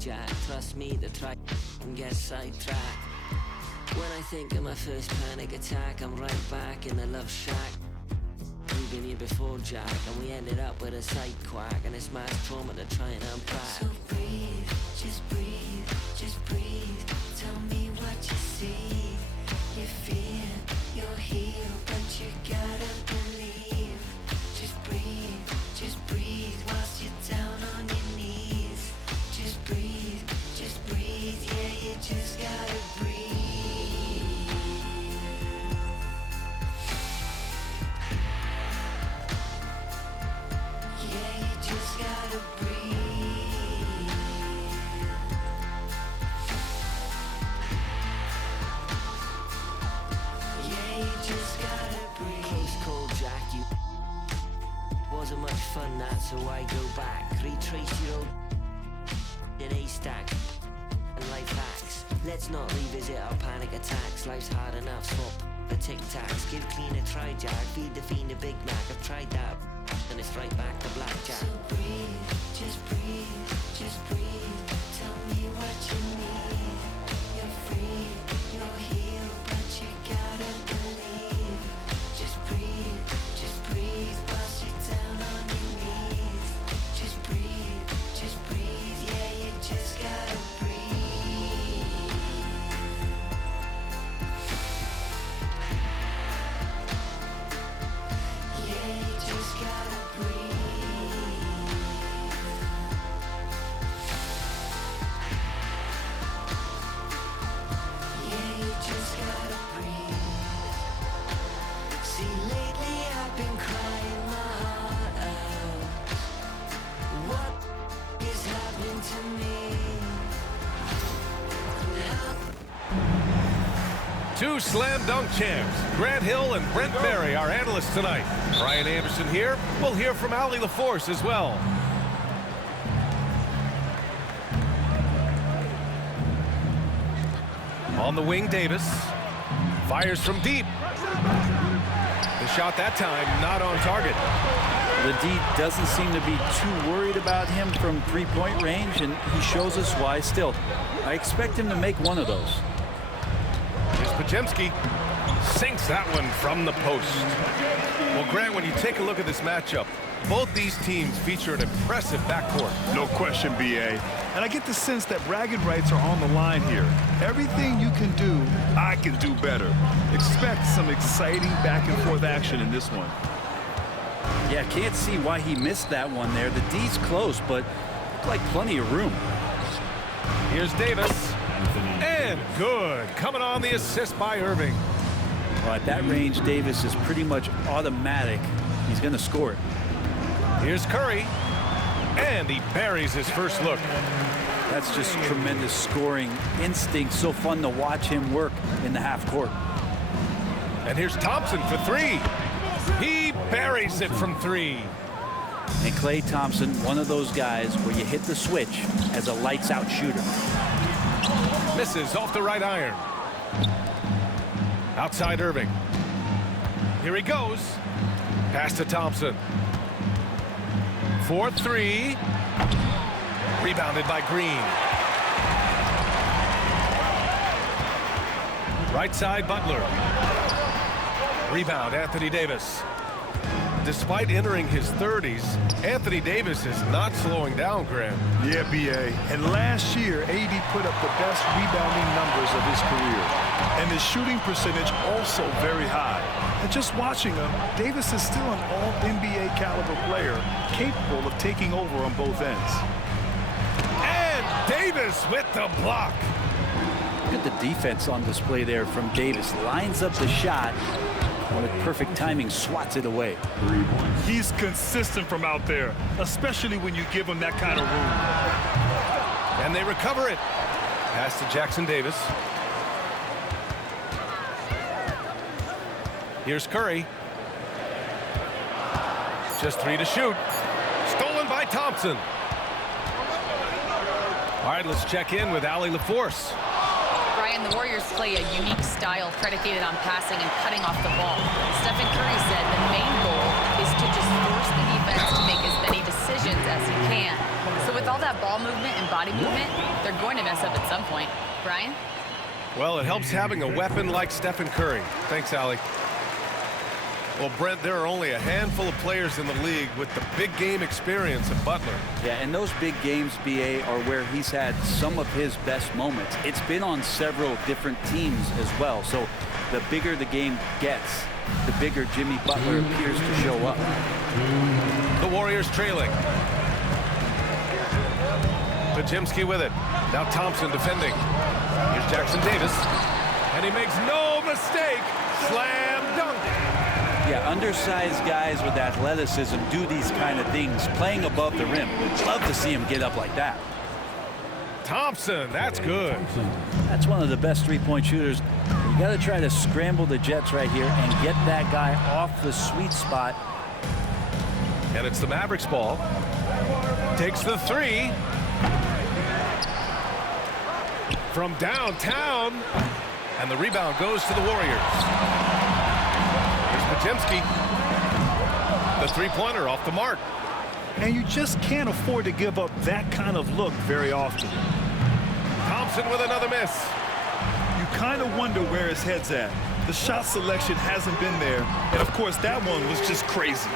Jack. Trust me to try and get sidetracked. When I think of my first panic attack, I'm right back in the love shack. We've been here before, Jack, and we ended up with a side quack, and it's mass trauma to try and unpack. So breathe, just breathe, just breathe. Tell me what you see. You fear you're here, but you gotta believe. Just breathe whilst you're down on your knees. Just breathe, yeah, you just gotta breathe. Yeah, you just gotta breathe. Yeah, you just gotta breathe. Close call, Jack, you wasn't much fun that, so I go back. Retrace your old in a stack and life hacks. Let's not revisit our panic attacks. Life's hard enough, swap the tic tacs. Give clean a try, Jack. Feed the fiend a Big Mac. I've tried that, and it's right back to blackjack. So breathe, just breathe, just breathe. Tell me what you need. You're free, you're here, but you gotta believe. Just breathe, bust you down on your knees. Just breathe, yeah, you just gotta breathe. Yeah, you just gotta breathe. Yeah, you just gotta breathe. See, lately I've been crying my heart out. What is happening to me? Two slam dunk champs, Grant Hill and Brent Barry, our analysts tonight. Brian Anderson here. We'll hear from Allie LaForce as well. On the wing, Davis fires from deep. The shot that time not on target. The D doesn't seem to be too worried about him from three-point range, and he shows us why still. I expect him to make one of those. Here's Podziemski. Sinks that one from the post. Well, Grant, when you take a look at this matchup, both these teams feature an impressive backcourt. No question, B.A. And I get the sense that bragging rights are on the line here. Everything you can do, I can do better. Expect some exciting back-and-forth action in this one. Yeah, can't see why he missed that one there. The D's close, but like plenty of room. Here's Davis. And good. Coming on the assist by Irving. Well, at that range, Davis is pretty much automatic. He's going to score it. Here's Curry. And he buries his first look. That's just tremendous scoring instinct. So fun to watch him work in the half court. And here's Thompson for three. He buries it from three. And Klay Thompson, one of those guys where you hit the switch as a lights-out shooter. Misses off the right iron. Outside Irving. Here he goes. Pass to Thompson. 4-3. Rebounded by Green. Right side, Butler. Rebound, Anthony Davis. Despite entering his 30s, Anthony Davis is not slowing down, Grant. Yeah, B.A. And last year, A.D. put up the best rebounding numbers of his career. And his shooting percentage also very high. And just watching him, Davis is still an all-NBA caliber player, capable of taking over on both ends. And Davis with the block. Look at the defense on display there from Davis. Lines up the shot. With perfect timing, swats it away. He's consistent from out there, especially when you give him that kind of room. And they recover it. Pass to Jackson Davis. Here's Curry. Just three to shoot. Stolen by Thompson. All right, let's check in with Allie LaForce. Brian, the Warriors play a unique style predicated on passing and cutting off the ball. Stephen Curry said the main goal is to just force the defense to make as many decisions as he can. So with all that that ball movement and body movement, they're going to mess up at some point. Brian? Well, it helps having a weapon like Stephen Curry. Thanks, Allie. Well, Brent, there are only a handful of players in the league with the big game experience of Butler. Yeah, and those big games, BA, are where he's had some of his best moments. It's been on several different teams as well. So the bigger the game gets, the bigger Jimmy Butler appears to show up. The Warriors trailing. Podziemski with it. Now Thompson defending. Here's Jackson Davis. And he makes no mistake. Slam dunk. Yeah, undersized guys with athleticism do these kind of things, playing above the rim. Love to see him get up like that. Thompson, that's good. That's one of the best three-point shooters. You got to try to scramble the Jets right here and get that guy off the sweet spot. And it's the Mavericks ball. Takes the three. From downtown. And the rebound goes to the Warriors. Podziemski, the three-pointer off the mark. And you just can't afford to give up that kind of look very often. Thompson with another miss. You kind of wonder where his head's at. The shot selection hasn't been there. And, of course, that one was just crazy.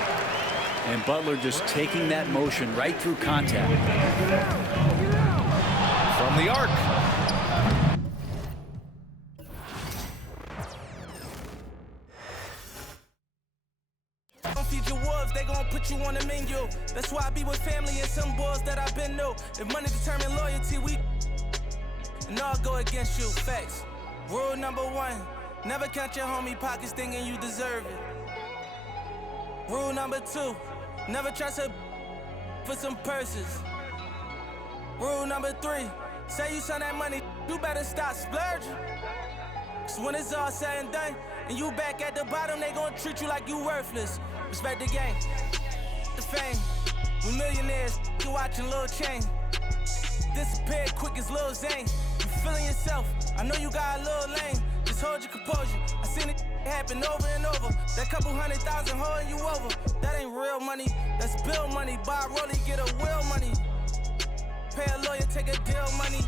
And Butler just taking that motion right through contact. From the arc. They gon' put you on the menu. That's why I be with family and some boys that I've been new. If money determine loyalty, and I'll go against you. Facts. Rule number 1, never count your homie pockets thinking you deserve it. Rule number 2, never trust her for some purses. Rule number 3, say you send that money, you better stop splurging. Cause when it's all said and done, and you back at the bottom, they gon' treat you like you worthless. Respect the game, the fame. We millionaires, you watching Lil Chain. Disappeared quick as Lil Zane. You feeling yourself, I know you got a little lame. Just hold your composure, I seen it happen over and over. That couple 100,000 holding you over. That ain't real money, that's bill money. Buy a rollie, get a wheel money. Pay a lawyer, take a deal money.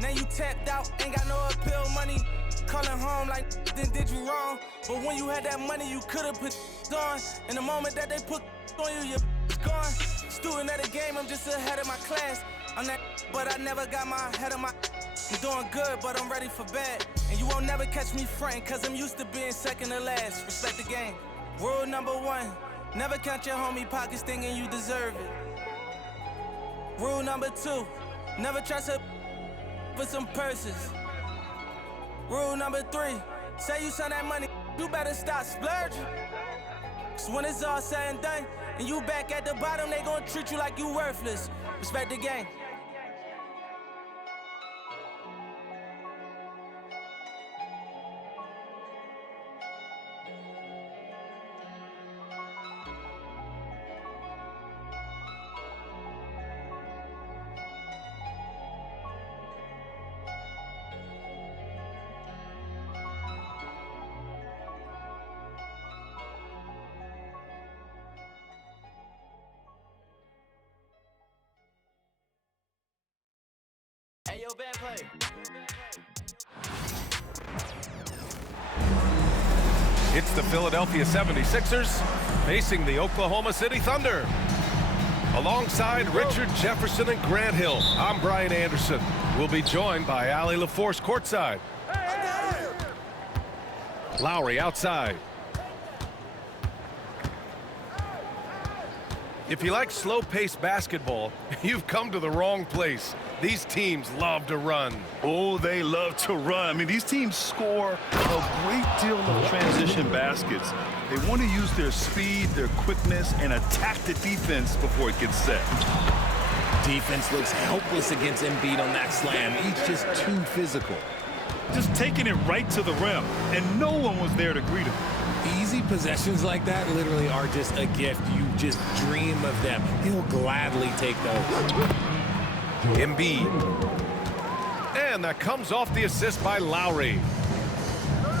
Now you tapped out, ain't got no appeal money. Calling home like, then did you wrong? But when you had that money, you could've put on. In the moment that they put on you, you're gone. Student of the game, I'm just ahead of my class. I'm that, but I never got my head of my. I'm doing good, but I'm ready for bad. And you won't never catch me frontin', cause I'm used to being second to last. Respect the game. Rule number 1, never count your homie pockets thinking you deserve it. Rule number 2, never trust her for some purses. Rule number 3, say you send that money, you better stop splurging. Cause when it's all said and done, and you back at the bottom, they gon' treat you like you worthless. Respect the game. Hey, yo, bad play. It's the Philadelphia 76ers facing the Oklahoma City Thunder. Alongside Richard Jefferson and Grant Hill, I'm Brian Anderson. We'll be joined by Allie LaForce courtside. Lowry outside. If you like slow-paced basketball, you've come to the wrong place. These teams love to run. Oh, they love to run. I mean, these teams score a great deal of transition baskets. They want to use their speed, their quickness, and attack the defense before it gets set. Defense looks helpless against Embiid on that slam. He's just too physical. Just taking it right to the rim, and no one was there to greet him. Easy possessions like that literally are just a gift. You just dream of them. He'll gladly take those. Embiid. And that comes off the assist by Lowry.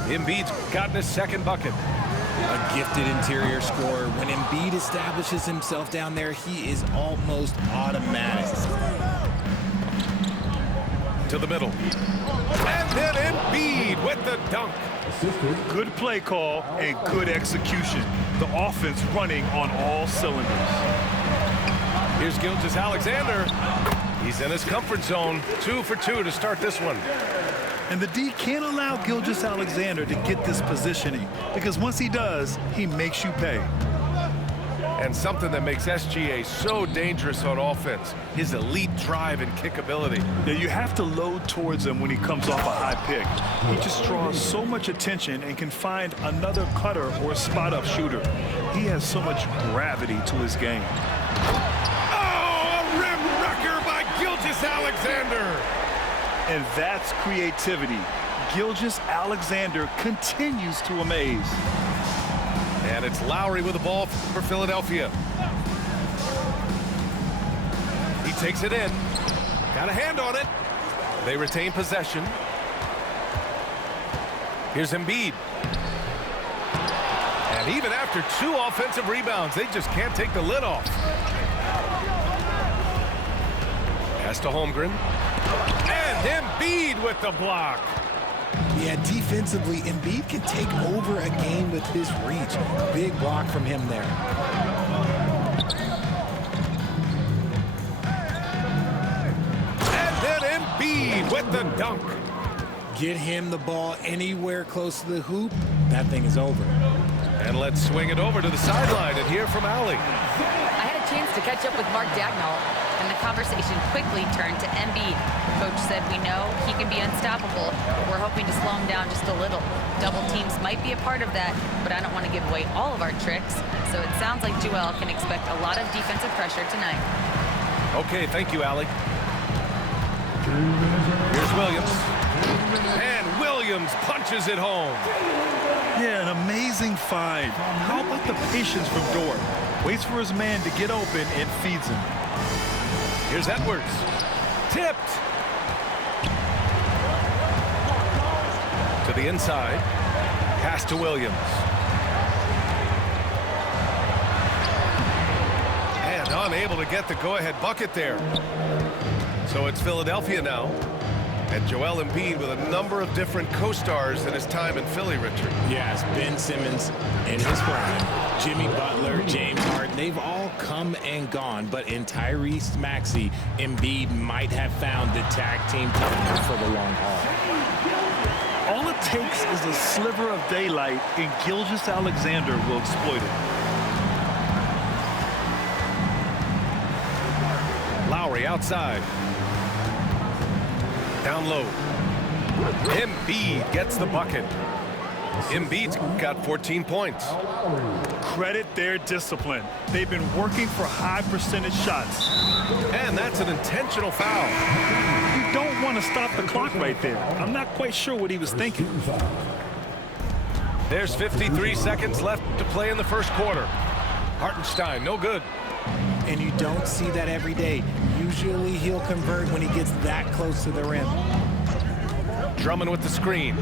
Embiid's gotten his second bucket. A gifted interior scorer. When Embiid establishes himself down there, he is almost automatic. to the middle. And then Embiid with the dunk. Good play call and good execution. The offense running on all cylinders. Here's Gilgeous-Alexander. He's in his comfort zone. 2 for 2 to start this one. And the D can't allow Gilgeous-Alexander to get this positioning, because once he does, he makes you pay. And something that makes SGA so dangerous on offense, his elite drive and kick ability. Yeah, you have to load towards him when he comes off a high pick. He just draws so much attention and can find another cutter or spot-up shooter. He has so much gravity to his game. Oh, a rim wrecker by Gilgeous-Alexander. And that's creativity. Gilgeous-Alexander continues to amaze. And it's Lowry with the ball for Philadelphia. He takes it in. Got a hand on it. They retain possession. Here's Embiid. And even after 2 offensive rebounds, they just can't take the lid off. Pass to Holmgren. And Embiid with the block. Yeah, defensively, Embiid can take over a game with his reach. Big block from him there. And then Embiid with the dunk. Get him the ball anywhere close to the hoop, that thing is over. And let's swing it over to the sideline and hear from Allie. I had a chance to catch up with Mark Dagnall, and the conversation quickly turned to Embiid. Coach said we know he can be unstoppable, but we're hoping to slow him down just a little. Double teams might be a part of that, but I don't want to give away all of our tricks. So it sounds like Joel can expect a lot of defensive pressure tonight. Okay, thank you, Allie. Here's Williams. And Williams punches it home. Yeah, an amazing find. How about the patience from Dort? Waits for his man to get open and feeds him. Here's Edwards. Tipped. To the inside. Pass to Williams. And unable to get the go-ahead bucket there. So it's Philadelphia now. And Joel Embiid with a number of different co-stars in his time in Philly, Richard. Yes, Ben Simmons in his prime, Jimmy Butler, James Harden, they've all come and gone, but in Tyrese Maxey, Embiid might have found the tag team partner for the long haul. All it takes is a sliver of daylight, and Gilgeous-Alexander will exploit it. Lowry outside. Down low. Embiid gets the bucket. Embiid's got 14 points. Credit their discipline. They've been working for high percentage shots. And that's an intentional foul. You don't want to stop the clock right there. I'm not quite sure what he was thinking. There's 53 seconds left to play in the first quarter. Hartenstein, no good. And you don't see that every day. Usually he'll convert when he gets that close to the rim. Drummond with the screen.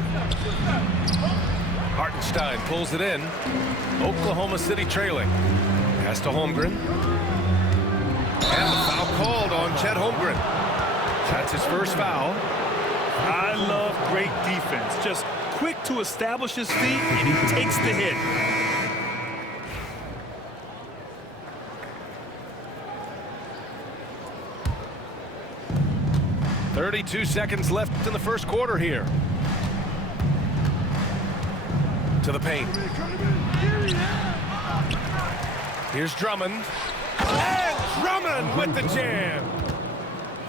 Hartenstein pulls it in. Oklahoma City trailing. Pass to Holmgren. And the foul called on Chet Holmgren. That's his first foul. I love great defense. Just quick to establish his feet, and he takes the hit. 32 seconds left in the first quarter here. To the paint. Here's Drummond. And Drummond with the jam.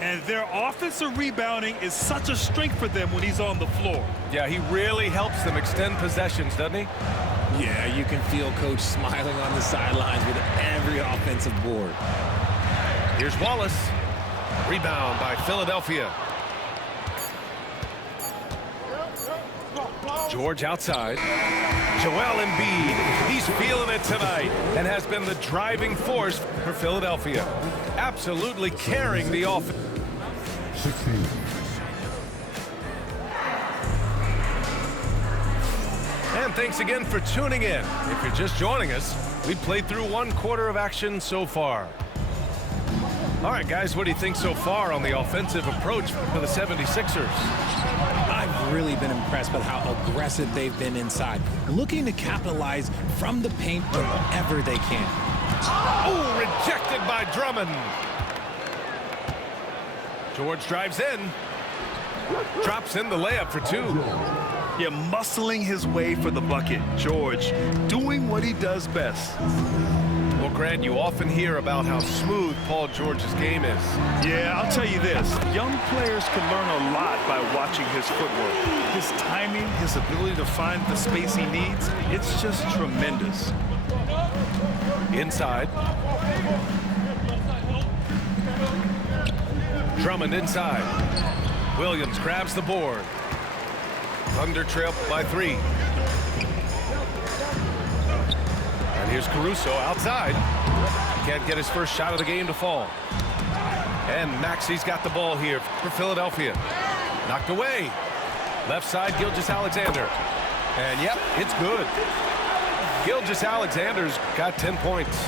And their offensive rebounding is such a strength for them when he's on the floor. Yeah, he really helps them extend possessions, doesn't he? Yeah, you can feel Coach smiling on the sidelines with every offensive board. Here's Wallace. Rebound by Philadelphia. George outside. Joel Embiid. He's feeling it tonight and has been the driving force for Philadelphia. Absolutely carrying the offense. 16. And thanks again for tuning in. If you're just joining us, we've played through one quarter of action so far. All right, guys, what do you think so far on the offensive approach for the 76ers? I've really been impressed with how aggressive they've been inside, looking to capitalize from the paint wherever they can. Oh, rejected by Drummond. George drives in. Drops in the layup for two. Yeah, muscling his way for the bucket. George doing what he does best. Well, Grant, you often hear about how smooth Paul George's game is. Yeah, I'll tell you this. Young players can learn a lot by watching his footwork. His timing, his ability to find the space he needs, it's just tremendous. Inside. Drummond inside. Williams grabs the board. Thunder trail by 3. And here's Caruso outside. Can't get his first shot of the game to fall. And Maxey's got the ball here for Philadelphia. Knocked away. Left side, Gilgeous-Alexander. And yep, it's good. Gilgeous-Alexander's got 10 points.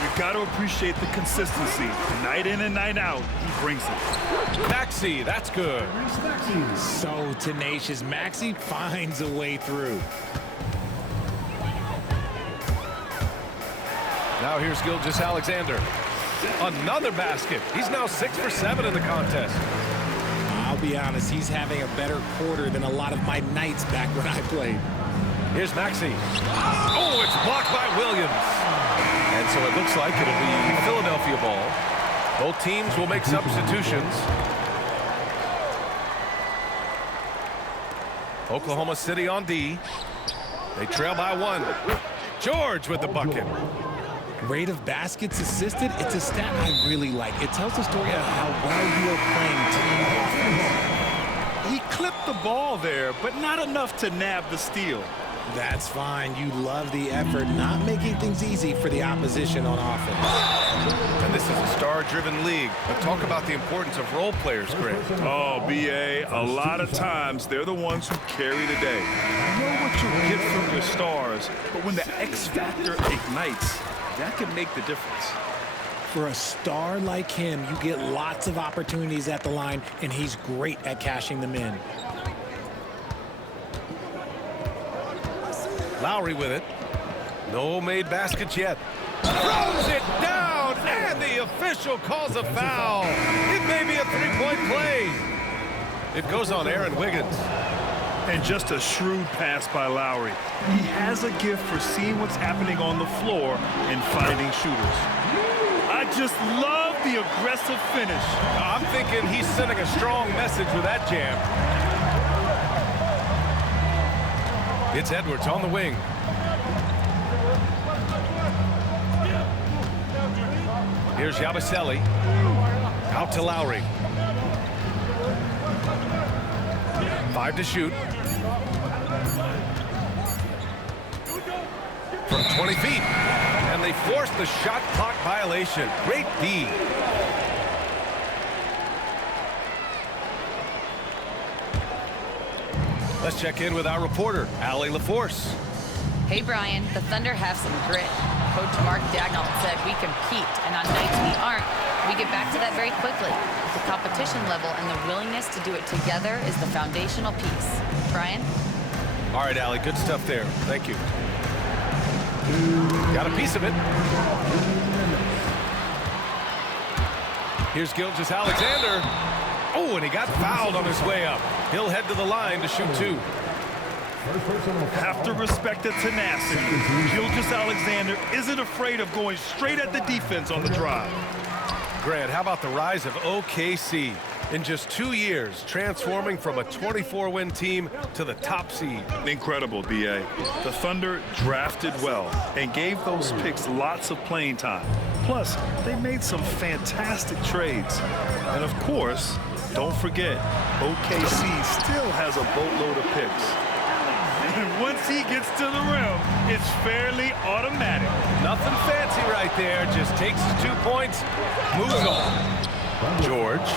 You've got to appreciate the consistency. Night in and night out, he brings it. Maxey, that's good. So tenacious. Maxey finds a way through. Now here's Gilgeous-Alexander. Another basket. He's now 6 for 7 in the contest. I'll be honest, he's having a better quarter than a lot of my nights back when I played. Here's Maxey. Oh, it's blocked by Williams. And so it looks like it'll be Philadelphia ball. Both teams will make substitutions. Oklahoma City on D. They trail by 1. George with the bucket. Rate of baskets assisted, it's a stat I really like. It tells the story of how well you are playing team offense. He clipped the ball there, but not enough to nab the steal. That's fine. You love the effort, not making things easy for the opposition on offense. And this is a star-driven league. But talk about the importance of role players, Greg. Oh, B.A., a lot of times they're the ones who carry the day. You know what you get from your stars, but when the X factor ignites, that can make the difference. For a star like him, you get lots of opportunities at the line, and he's great at cashing them in. Lowry with it. No made baskets yet. Throws it down, and the official calls a foul. It may be a three-point play. It goes on Aaron Wiggins. And just a shrewd pass by Lowry. He has a gift for seeing what's happening on the floor and finding shooters. I just love the aggressive finish. I'm thinking he's sending a strong message with that jam. It's Edwards on the wing. Here's Yabusele. Out to Lowry. 5 to shoot. From 20 feet. And they force the shot clock violation. Great D. Let's check in with our reporter, Allie LaForce. Hey, Brian, the Thunder have some grit. Coach Mark Daigneault said we compete, and on nights we aren't, we get back to that very quickly. The competition level and the willingness to do it together is the foundational piece. Brian? All right, Allie, good stuff there. Thank you. Got a piece of it. Here's Gilgeous-Alexander. Oh, and he got fouled on his way up. He'll head to the line to shoot 2. Have to respect the tenacity. Gilgeous-Alexander isn't afraid of going straight at the defense on the drive. Grant, how about the rise of OKC? In just 2 years, transforming from a 24-win team to the top seed. Incredible, B.A. The Thunder drafted well and gave those picks lots of playing time. Plus, they made some fantastic trades. And of course, don't forget, OKC still has a boatload of picks. And once he gets to the rim, it's fairly automatic. Nothing fancy right there. Just takes his 2 points, moves on. George.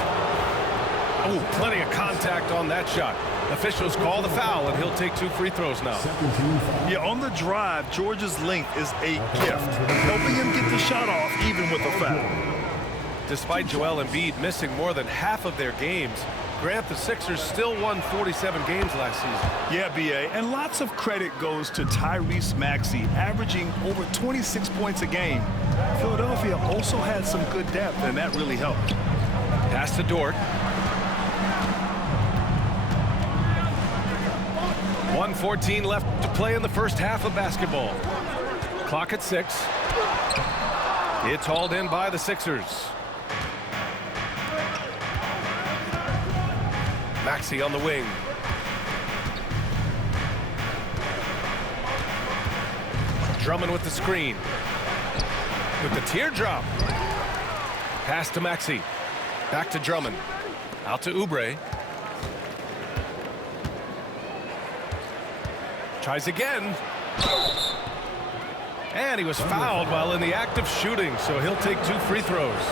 Oh, plenty of contact on that shot. Officials call the foul, and he'll take 2 free throws now. Yeah, on the drive, George's length is a gift, helping him get the shot off even with a foul. Despite Joel Embiid missing more than half of their games, Grant, the Sixers still won 47 games last season. Yeah, B.A., and lots of credit goes to Tyrese Maxey, averaging over 26 points a game. Philadelphia also had some good depth, and that really helped. Pass to Dort. 1:14 left to play in the first half of basketball. Clock at 6. It's hauled in by the Sixers. Maxey on the wing. Drummond with the screen. With the teardrop. Pass to Maxey. Back to Drummond. Out to Oubre. Tries again. And he was fouled while in the act of shooting, so he'll take 2 free throws.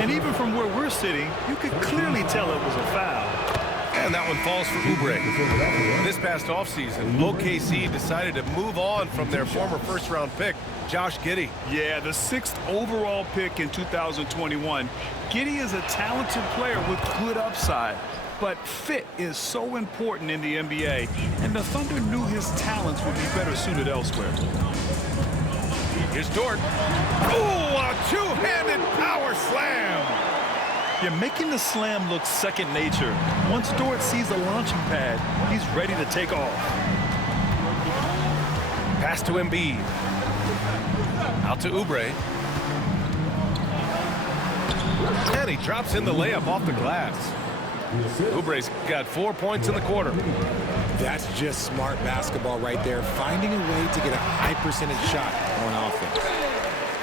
And even from where we're sitting, you could clearly tell it was a foul. And that one falls for Oubre. This past offseason, OKC decided to move on from their former first-round pick, Josh Giddey. Yeah, the 6th overall pick in 2021. Giddey is a talented player with good upside, but fit is so important in the NBA, and the Thunder knew his talents would be better suited elsewhere. Here's Dort. Ooh, a two-handed power slam. You're making the slam look second nature. Once Dort sees the launching pad, he's ready to take off. Pass to Embiid. Out to Oubre. And he drops in the layup off the glass. Oubre's got 4 points in the quarter. That's just smart basketball right there, finding a way to get a high percentage shot on offense.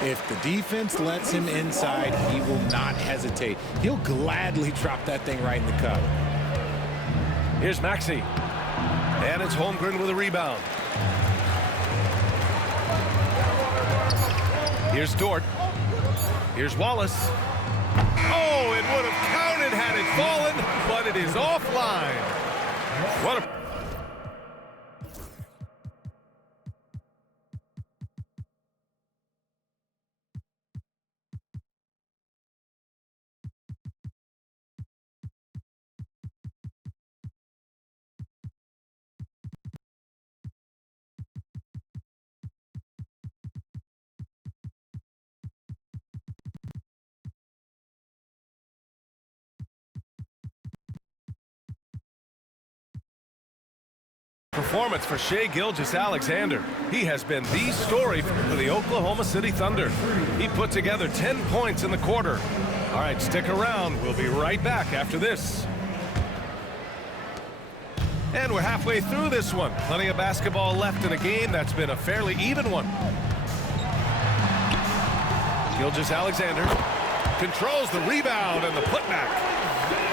If the defense lets him inside, he will not hesitate. He'll gladly drop that thing right in the cup. Here's Maxey. And it's Holmgren with a rebound. Here's Dort. Here's Wallace. Oh, it would have counted had it fallen, but it is offline. What a... performance for Shai Gilgeous-Alexander. He has been the story for the Oklahoma City Thunder. He put together 10 points in the quarter. All right, stick around. We'll be right back after this. And we're halfway through this one. Plenty of basketball left in a game that's been a fairly even one. Gilgeous-Alexander controls the rebound and the putback.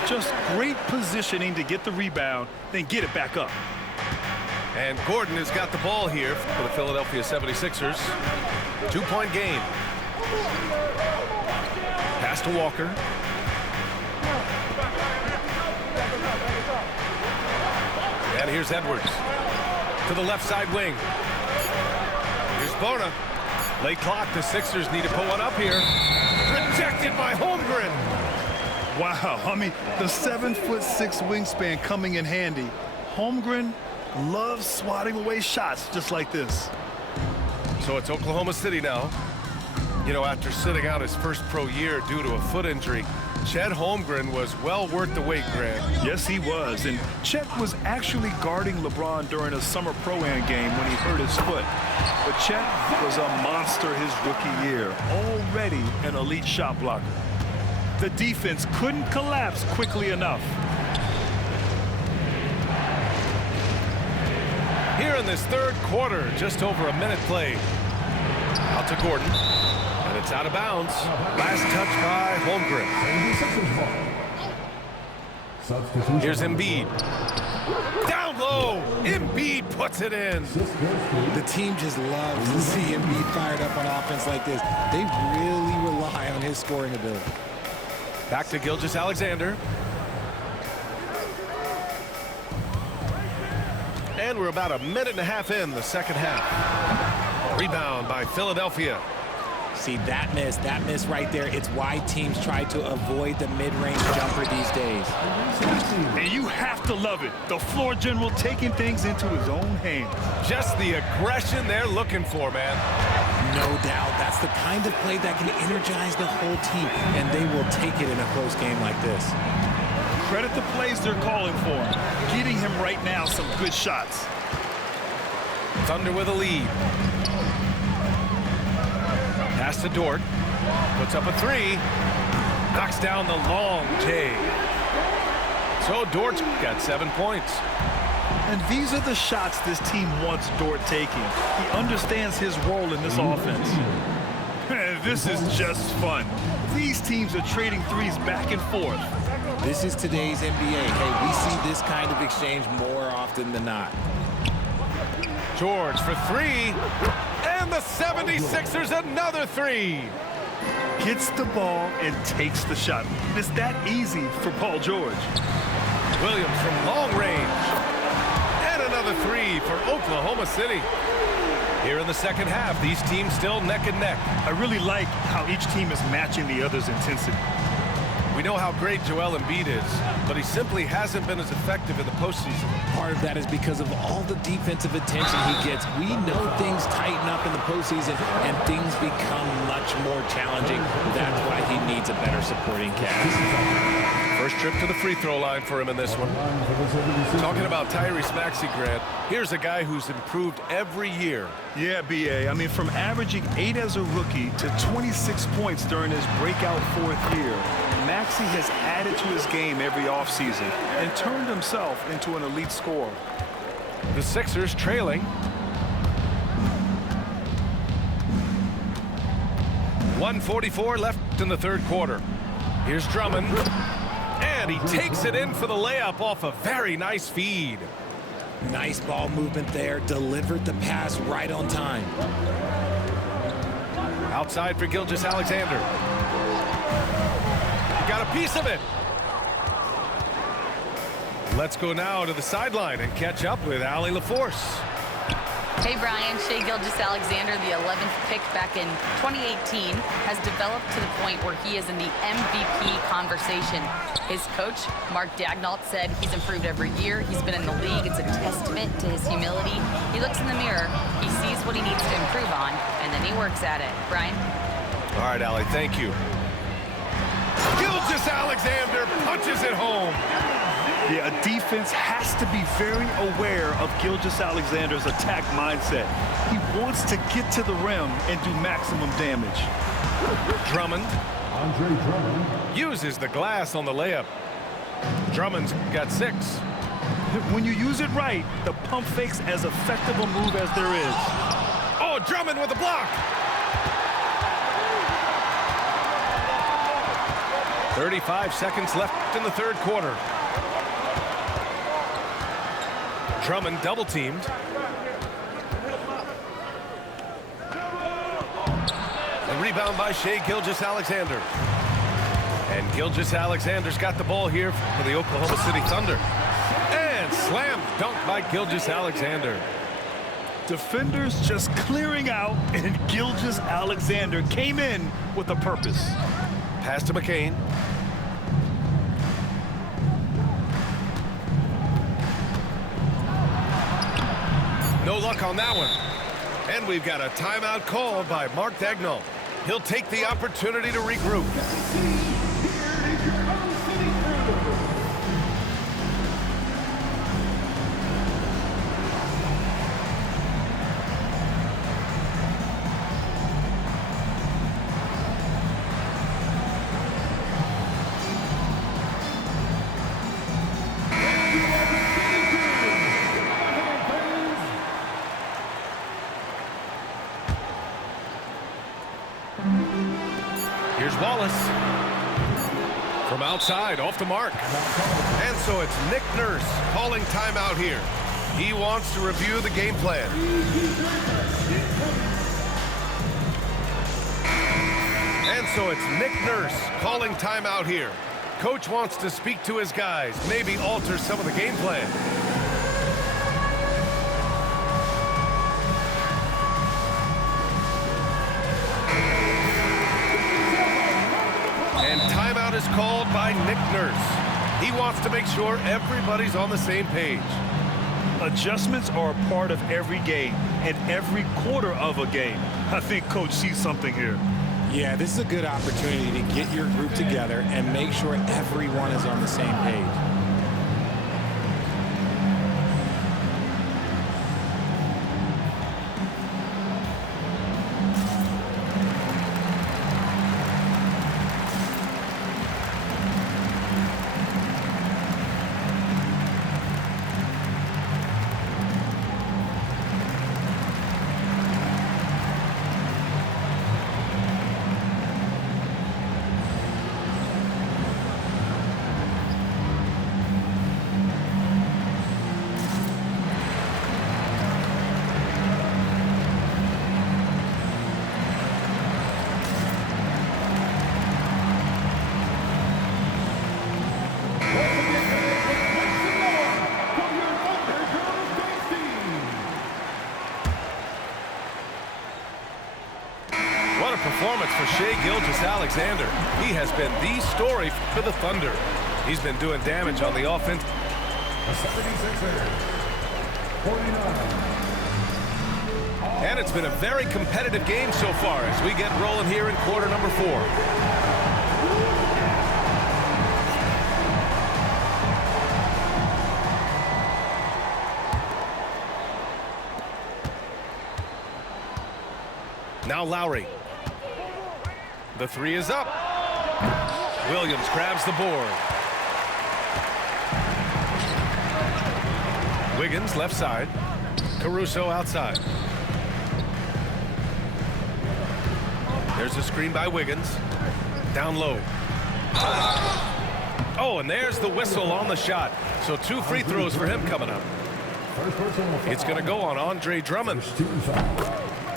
Just great positioning to get the rebound, then get it back up. And Gordon has got the ball here for the Philadelphia 76ers. 2-point game. Pass to Walker. And here's Edwards to the left side wing. Here's Bona. Late clock. The Sixers need to put one up here. Rejected by Holmgren. Wow, I mean, the 7'6" wingspan coming in handy. Holmgren loves swatting away shots just like this. So it's Oklahoma City now. You know, after sitting out his first pro year due to a foot injury, Chet Holmgren was well worth the wait, Grant. Yes, he was. And Chet was actually guarding LeBron during a summer Pro-Am game when he hurt his foot. But Chet was a monster his rookie year, already an elite shot blocker. The defense couldn't collapse quickly enough. Here in this third quarter, just over a minute played. Out to Gordon. And it's out of bounds. Last touch by Holmgren. Here's Embiid. Down low. Embiid puts it in. The team just loves to see Embiid fired up on offense like this. They really rely on his scoring ability. Back to Gilgeous-Alexander. And we're about a minute and a half in the second half. Rebound by Philadelphia. See, that miss right there, it's why teams try to avoid the mid-range jumper these days. And you have to love it. The floor general taking things into his own hands. Just the aggression they're looking for, man. No doubt. That's the kind of play that can energize the whole team, and they will take it in a close game like this. Credit the plays they're calling for. Getting him right now some good shots. Thunder with a lead. Pass to Dort. Puts up a three. Knocks down the long J. So Dort's got 7 points. And these are the shots this team wants Dort taking. He understands his role in this offense. This is just fun. These teams are trading threes back and forth. This is today's NBA. Hey, we see this kind of exchange more often than not. George for three. And the 76ers another three. Gets the ball and takes the shot. It's that easy for Paul George. Williams from long range. And another three for Oklahoma City. Here in the second half, these teams still neck and neck. I really like how each team is matching the other's intensity. We know how great Joel Embiid is, but he simply hasn't been as effective in the postseason. Part of that is because of all the defensive attention he gets. We know things tighten up in the postseason, and things become much more challenging. That's why he needs a better supporting cast. First trip to the free throw line for him in this one. Talking about Tyrese Maxey, Grant, here's a guy who's improved every year. Yeah, B.A. I mean, from averaging 8 as a rookie to 26 points during his breakout 4th year, Maxey has added to his game every offseason and turned himself into an elite scorer. The Sixers trailing. .144 left in the third quarter. Here's Drummond. And he takes it in for the layup off a very nice feed. Nice ball movement there. Delivered the pass right on time. Outside for Gilgeous-Alexander. Got a piece of it. Let's go now to the sideline and catch up with Allie LaForce. Hey, Brian. Shai Gilgeous-Alexander, the 11th pick back in 2018, has developed to the point where he is in the MVP conversation. His coach, Mark Daigneault, said he's improved every year. He's been in the league. It's a testament to his humility. He looks in the mirror, he sees what he needs to improve on, and then he works at it. Brian? All right, Allie, thank you. Gilgeous-Alexander punches it home. Yeah, a defense has to be very aware of Gilgeous-Alexander's attack mindset. He wants to get to the rim and do maximum damage. Drummond. Uses the glass on the layup. Drummond's got 6. When you use it right, the pump fake's as effective a move as there is. Oh, Drummond with the block. 35 seconds left in the third quarter. Drummond double teamed. The rebound by Shai Gilgeous-Alexander. And Gilgeous-Alexander's got the ball here for the Oklahoma City Thunder. And slam dunk by Gilgeous-Alexander. Defenders just clearing out, and Gilgeous-Alexander came in with a purpose. Pass to McCain. No luck on that one. And we've got a timeout called by Mark Daigneault. He'll take the opportunity to regroup. Here's Wallace. From outside, off the mark. And so it's Nick Nurse calling timeout here. He wants to review the game plan. And so it's Nick Nurse calling timeout here. Coach wants to speak to his guys, maybe alter some of the game plan. is called by Nick Nurse. He wants to make sure everybody's on the same page. Adjustments are a part of every game and every quarter of a game. I think Coach sees something here. Yeah, this is a good opportunity to get your group together and make sure everyone is on the same page. What a performance for Shai Gilgeous-Alexander. He has been the story for the Thunder. He's been doing damage on the offense. And it's been a very competitive game so far as we get rolling here in quarter number 4. Now Lowry. The three is up. Williams grabs the board. Wiggins left side. Caruso outside. There's a screen by Wiggins. Down low. Oh, and there's the whistle on the shot. So 2 free throws for him coming up. It's going to go on Andre Drummond.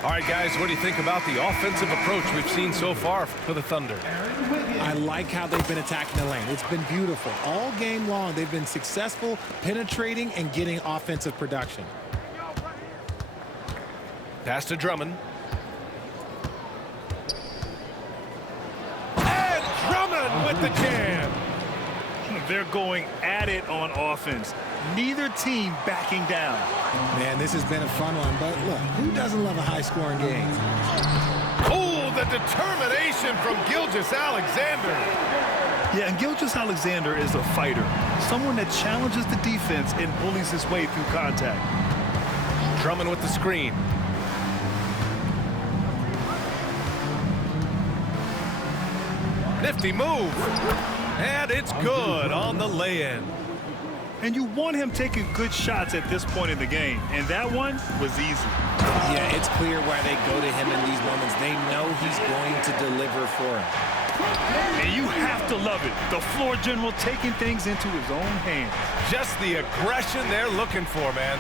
All right, guys, what do you think about the offensive approach we've seen so far for the Thunder? I like how they've been attacking the lane. It's been beautiful. All game long, they've been successful penetrating and getting offensive production. Pass to Drummond. And Drummond with the jam. They're going at it on offense. Neither team backing down. Man, this has been a fun one, but look, who doesn't love a high-scoring game? Oh, the determination from Gilgeous-Alexander. Yeah, and Gilgeous-Alexander is a fighter. Someone that challenges the defense and bullies his way through contact. Drummond with the screen. Nifty move. And it's good on the lay-in. And you want him taking good shots at this point in the game. And that one was easy. Yeah, it's clear why they go to him in these moments. They know he's going to deliver for him. And you have to love it. The floor general taking things into his own hands. Just the aggression they're looking for, man.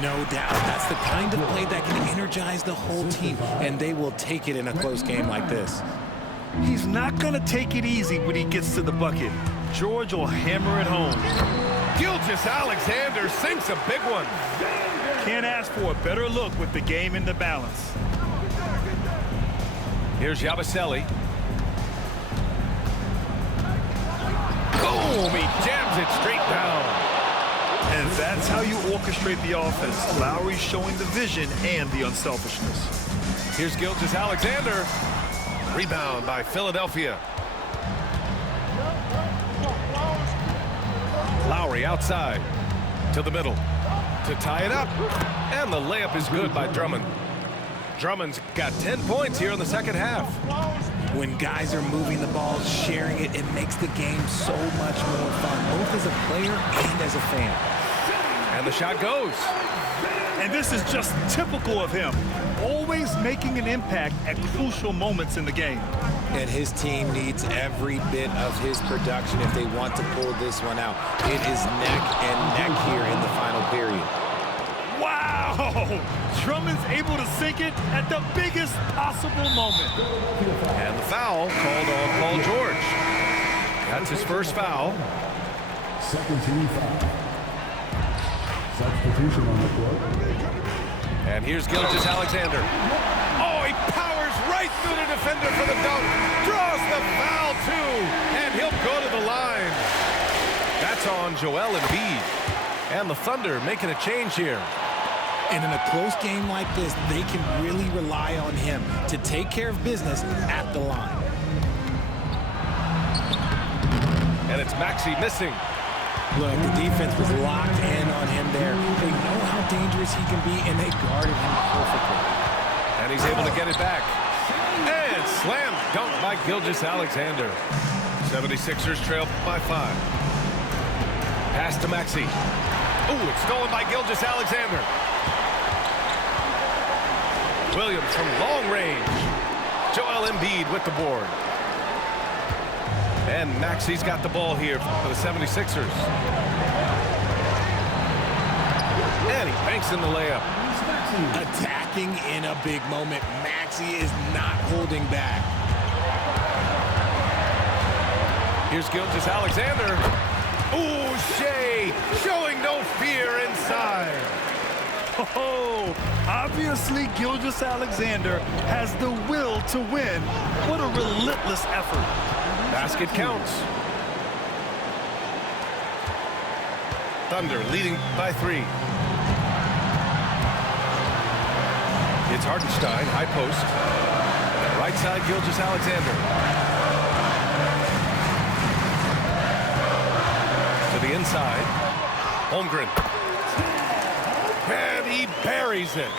No doubt. That's the kind of play that can energize the whole team, and they will take it in a close game like this. He's not going to take it easy when he gets to the bucket. George will hammer it home. Gilgeous-Alexander sinks a big one. Can't ask for a better look with the game in the balance. Here's Yabusele. Boom! He jams it straight down. And that's how you orchestrate the offense. Lowry showing the vision and the unselfishness. Here's Gilgeous-Alexander. Rebound by Philadelphia. Lowry outside to the middle to tie it up. And the layup is good by Drummond. Drummond's got 10 points here in the second half. When guys are moving the ball, sharing it, it makes the game so much more fun, both as a player and as a fan. And the shot goes. And this is just typical of him. Always making an impact at crucial moments in the game. And his team needs every bit of his production if they want to pull this one out. It is neck and neck here in the final period. Wow! Drummond's able to sink it at the biggest possible moment. And the foul called on Paul George. That's his first foul. Second team foul. Substitution on the court. And here's Gilgeous-Alexander. Oh, he powers right through the defender for the dunk. Draws the foul, too. And on Joel Embiid. And the Thunder making a change here. And in a close game like this, they can really rely on him to take care of business at the line. And it's Maxey missing. Look, the defense was locked in on him there. They know how dangerous he can be, and they guarded him perfectly. And he's able to get it back. And slam dunk by Gilgeous-Alexander. 76ers trail by 5. Pass to Maxey. Ooh, it's stolen by Gilgeous-Alexander. Williams from long range. Joel Embiid with the board. And Maxey's got the ball here for the 76ers. And he banks in the layup. Attacking in a big moment. Maxey is not holding back. Here's Gilgeous-Alexander. Ooh, Shea showing no fear inside. Oh, obviously Gilgeous-Alexander has the will to win. What a relentless effort. Basket counts. Thunder leading by 3. It's Hartenstein, high post. Right side, Gilgeous-Alexander. To the inside. Holmgren. And he buries it.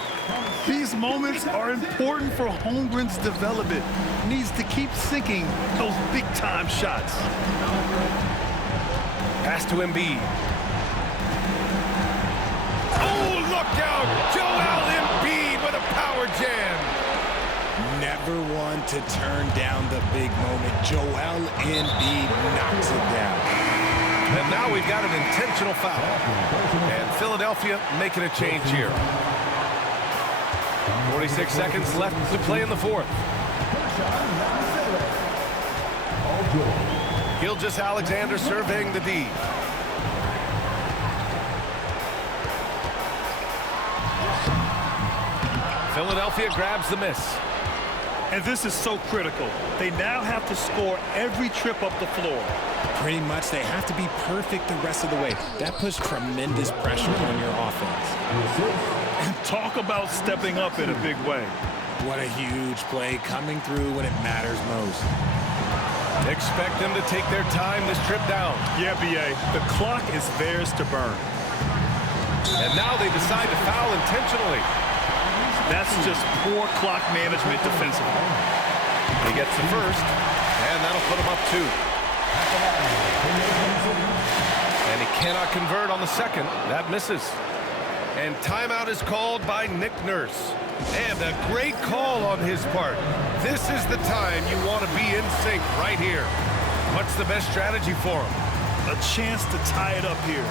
These moments are important for Holmgren's development. Needs to keep sinking those big-time shots. Pass to Embiid. Oh, look out! Joel Embiid with a power jam. Never one to turn down the big moment. Joel Embiid knocks it down. And now we've got an intentional foul. And Philadelphia making a change here. 46 seconds left to play in the 4th. Gilgeous-Alexander surveying the D. Philadelphia grabs the miss. And this is so critical. They now have to score every trip up the floor. Pretty much, they have to be perfect the rest of the way. That puts tremendous pressure on your offense. And talk about stepping up in a big way. What a huge play coming through when it matters most. Expect them to take their time this trip down. Yeah, B.A., the clock is theirs to burn. And now they decide to foul intentionally. That's just poor clock management defensively. He gets the first, and that'll put him up 2. And he cannot convert on the second. That misses. And timeout is called by Nick Nurse. And a great call on his part. This is the time you want to be in sync right here. What's the best strategy for him? A chance to tie it up here.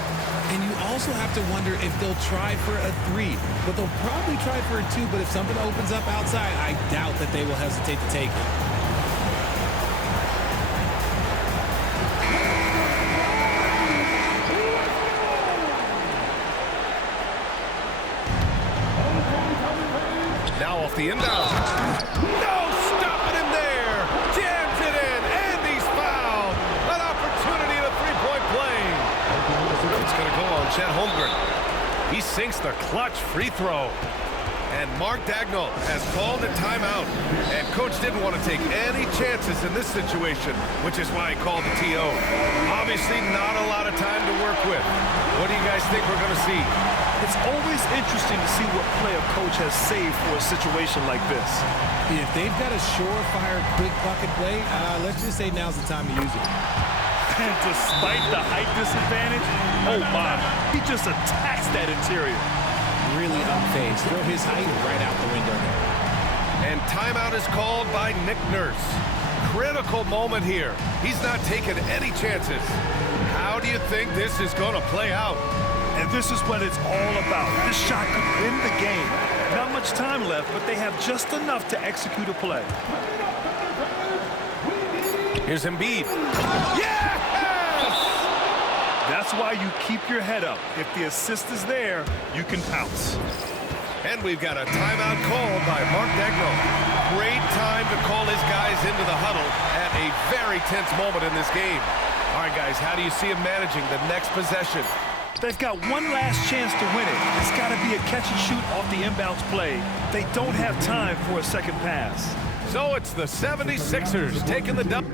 And you also have to wonder if they'll try for a 3. But they'll probably try for a 2. But if something opens up outside, I doubt that they will hesitate to take it. Now off the inbound. No, stopping him there. Jams it in, and he's fouled. An opportunity at a three-point play. It's going to go on Chet Holmgren. He sinks the clutch free throw. And Mark Daigneault has called a timeout. And Coach didn't want to take any chances in this situation, which is why he called the TO. Obviously not a lot of time to work with. What do you guys think we're going to see? It's always interesting to see what play a coach has saved for a situation like this. If they've got a surefire quick bucket play, let's just say now's the time to use it. And despite the height disadvantage, oh my, he just attacks that interior. Really unfazed. Throw his height right out the window there. And timeout is called by Nick Nurse. Critical moment here. He's not taking any chances. How do you think this is going to play out? And this is what it's all about. This shot could win the game. Not much time left, but they have just enough to execute a play. Here's Embiid. Yes! That's why you keep your head up. If the assist is there, you can pounce. And we've got a timeout called by Mark Daigneault. Great time to call his guys into the huddle at a very tense moment in this game. All right, guys, how do you see him managing the next possession? They've got one last chance to win it. It's got to be a catch and shoot off the inbounds play. They don't have time for a second pass. So it's the 76ers taking the dub.